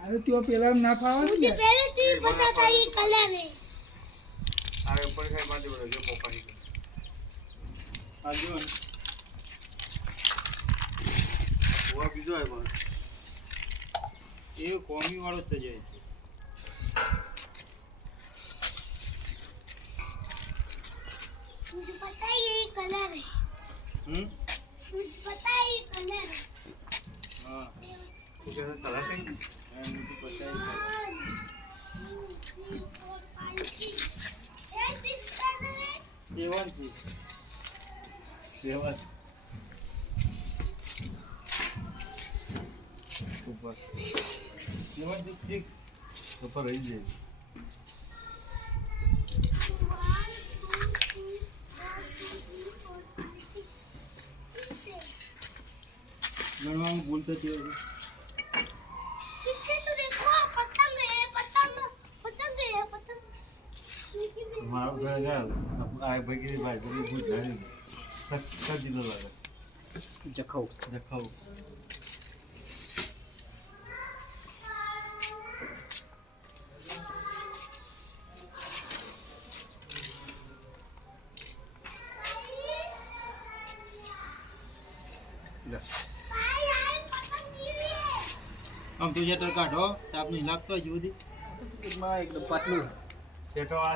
अरे त्यो पेला ना फावा मुझे पहले से ही पता था ये कलर है। अरे ऊपर से मार दे जो पोपा ही आजू वो बीजो है बस ये कॉमी वालों तो जाए मुझे पता है ये कलर है। मुझे पता है ये कलर है। हाँ तो कैसे चला कहीं मुझे पता है 1 2 3 4 5 6 ये किस कलर है? सेवन से सेवन ऊपर सेवन से सिक्स ऊपर रही है 1 2 3 4 5 6 गणवा में बोलते थे पीछे तो देखो पतंग है पतंग पतंग है पतंग। मारो गया अब आए भाई भाई बोली भूल जाए सब दिनों लगा जखाओ देखो भाई यार पतंग गिरी है। આમ તું જેટર કાઢો તો આપને લાગતો જ બધી एकदम पातलू सेटो आ